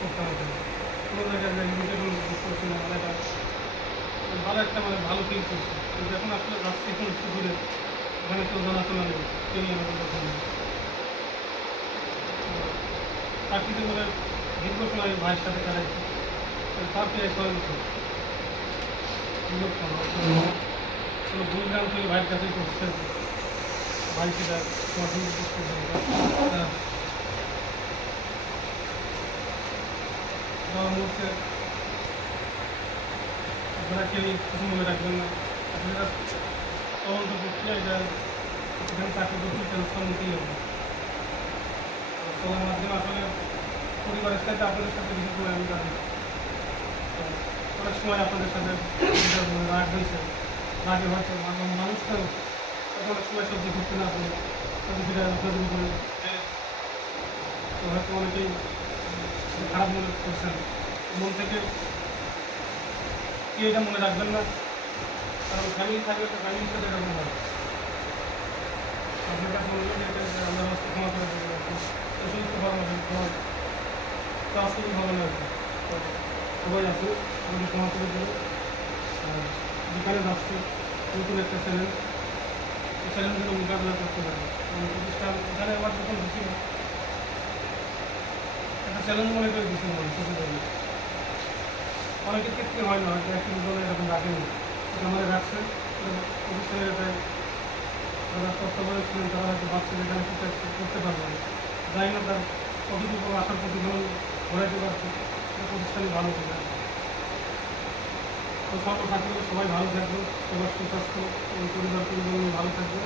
করতে হবে। কোনো যে লিমিটেড না মানে ভালো একটা মানে ভালো ফিল করছি। এখন আসলে এখন একটু দূরে, ওখানে কেউ জানাশোনা নেই নিয়ে আমাদের চাকরিতে মানে দীর্ঘ সময় ভাইয়ের সাথে কাটাইছি। তার প্রায় ছয় বছর। কোনো ভুল করে ভাইয়ের কাছেই করছে ভাই সেটা যাওয়ার মুহূর্তে আপনারা কেউ কিছু মনে রাখবেন না আসলে এটা তদন্ত প্রক্রিয়া এটা এখানে চাকরি করতে ট্রান্সফার নিতেই হবে চলার মাধ্যমে আসলে পরিবারের সাথে আপনাদের সাথে বেশি সময় আমি তো অনেক সময় আপনাদের সাথে রাগ হয়েছে রাগে হয়তো মা- মানুষ অনেক সময় সহ্য করতে না পারে তখন আপনাদের উপরে তো হয়তো অনেকেই খারাপ মনে করছেন। মন থেকে কি এটা মনে রাখবেন না? কারণ ফ্যামিলি থাকলে তো ফ্যামিলির সাথে এরকম হয় আপনার কাছে মনে হয় যে এটা আল্লাহর রাস্তায় ক্ষমা করে দেবে কি অসুস্থ ভালো তোমার তো আসলে ভালো লাগে তো সবাই আছে, আমাকে ক্ষমা করে দেবে আর যেখানে যাচ্ছি নতুন একটা চ্যালেঞ্জ এই চ্যালেঞ্জগুলো মোকাবিলা করতে পারে মানে প্রতিষ্ঠান, এখানে আমার যখন বেশি একটা চ্যালেঞ্জ মনে করে দিচ্ছি মনে করতে পারি অনেকের ক্ষেত্রে হয় না, হয়তো একটি দুজনে এরকম রাখেনি আমাদের রাখছে। তো প্রতিষ্ঠানের এটা যারা তত্ত্বাবধায়ক ছিলেন, তারা হয়তো ভাবছেন এখানে কিছু করতে পারবে। না যাই না তার কতটুকু আশার প্রতিফলন ঘটাইতে পারছে প্রতিষ্ঠানই ভালো হবে তো সকল ছাত্রীরা সবাই ভালো থাকবে সবার সুস্বাস্থ্য এবং পরিবার পরিজন ভালো থাকবে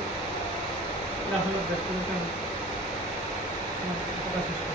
এটা আসলে ব্যক্তিগত কথা